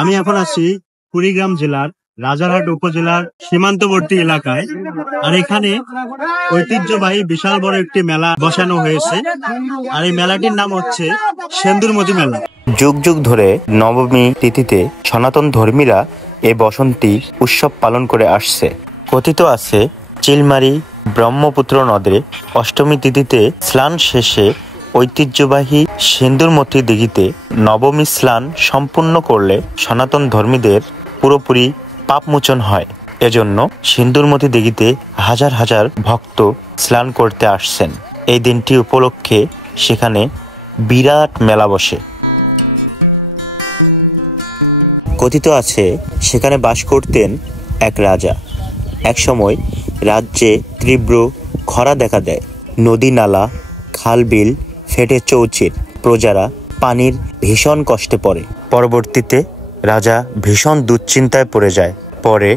আমি এখন আছি কুড়িগ্রাম জেলার রাজারহাট উপজেলার সীমান্তবর্তী এলাকায়। আর এখানে ঐতিহ্যবাহী বিশাল বড় একটি মেলা বসানো হয়েছে। আর এই মেলাটির নাম হচ্ছে সেন্দুরমতি মেলা। যুগ যুগ ধরে নবমী তিথিতে সনাতন ধর্মীরা এই বসন্তী উৎসব পালন করে আসছে। কথিত আছে চিলমারি ব্রহ্মপুত্র নদে অষ্টমী তিথিতে স্নান শেষে ঐতিহ্যবাহী সেন্দুরমতি দিঘিতে নবমী স্নান সম্পূর্ণ করলে সনাতন ধর্মীদের পুরোপুরি পাপমোচন হয়। এজন্য সেন্দুরমতি দিঘিতে হাজার হাজার ভক্ত স্নান করতে আসছেন। এই দিনটি উপলক্ষে সেখানে বিরাট মেলা বসে। কথিত আছে সেখানে বাস করতেন এক রাজা। একসময় রাজ্যে তীব্র খরা দেখা দেয়। নদী নালা খাল বিল ফেটে চৌচির, প্রজারা পানির ভীষণ কষ্টে পড়ে। পরবর্তীতে রাজা ভীষণ দুশ্চিন্তায় পড়ে যায়। পরে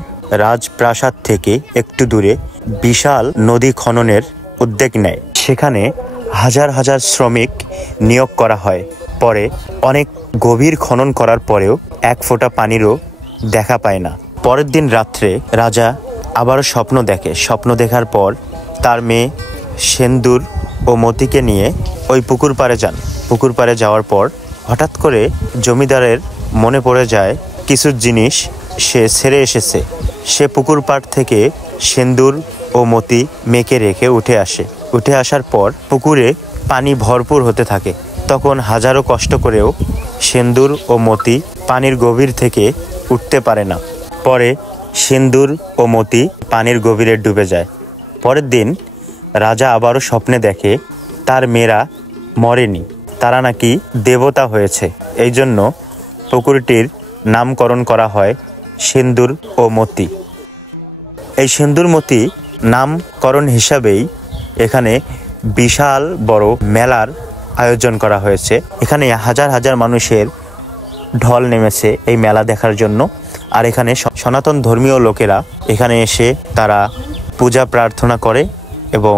রাজপ্রাসাদ থেকে একটু দূরে বিশাল নদী খননের উদ্যোগ নেয়। সেখানে হাজার হাজার শ্রমিক নিয়োগ করা হয়। পরে অনেক গভীর খনন করার পরেও এক ফোঁটা পানিরও দেখা পায় না। পরের দিন রাত্রে রাজা আবারও স্বপ্ন দেখে। স্বপ্ন দেখার পর তার মেয়ে সেন্দুর ও মতিকে নিয়ে ওই পুকুর পাড়ে যান। পুকুর পাড়ে যাওয়ার পর হঠাৎ করে জমিদারের মনে পড়ে যায় কিছু জিনিস সে ছেড়ে এসেছে। সে পুকুর পাড় থেকে সেন্দুর ও মতি মেয়েকে রেখে উঠে আসে। উঠে আসার পর পুকুরে পানি ভরপুর হতে থাকে। তখন হাজারো কষ্ট করেও সেন্দুর ও মতি পানির গভীর থেকে উঠতে পারে না। পরে সেন্দুর ও মতি পানির গভীরে ডুবে যায়। পরের দিন রাজা আবারও স্বপ্নে দেখে তার মেয়েরা মরেনি, তারা নাকি দেবতা হয়েছে। এই জন্য পুকুরটির নামকরণ করা হয় সেন্দুর ও মতি। এই সেন্দুরমতি নামকরণ হিসাবেই এখানে বিশাল বড় মেলার আয়োজন করা হয়েছে। এখানে হাজার হাজার মানুষের ঢল নেমেছে এই মেলা দেখার জন্য। আর এখানে সনাতন ধর্মীয় লোকেরা এখানে এসে তারা পূজা প্রার্থনা করে এবং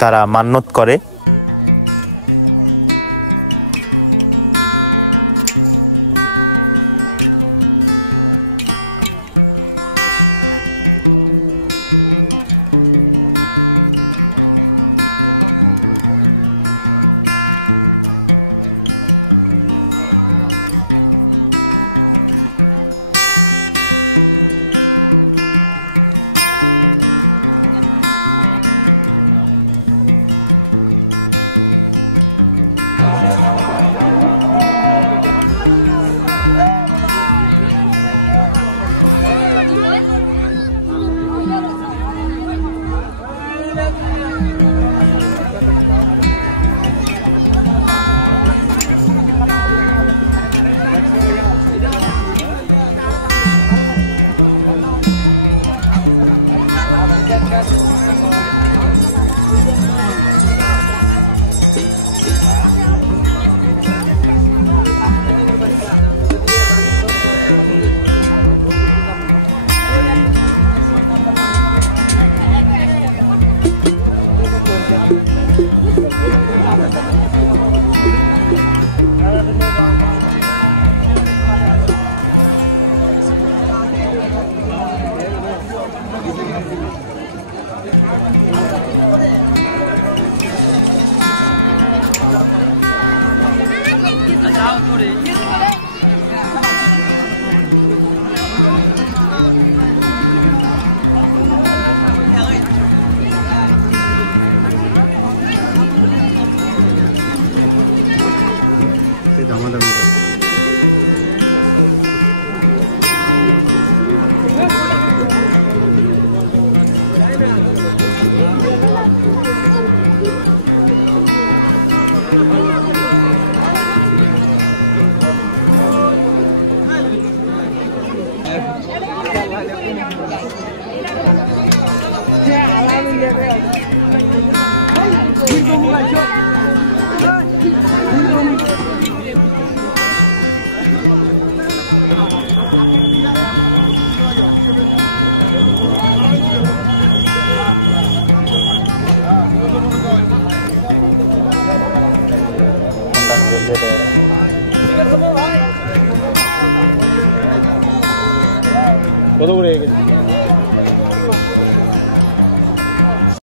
তারা মান্যত করে।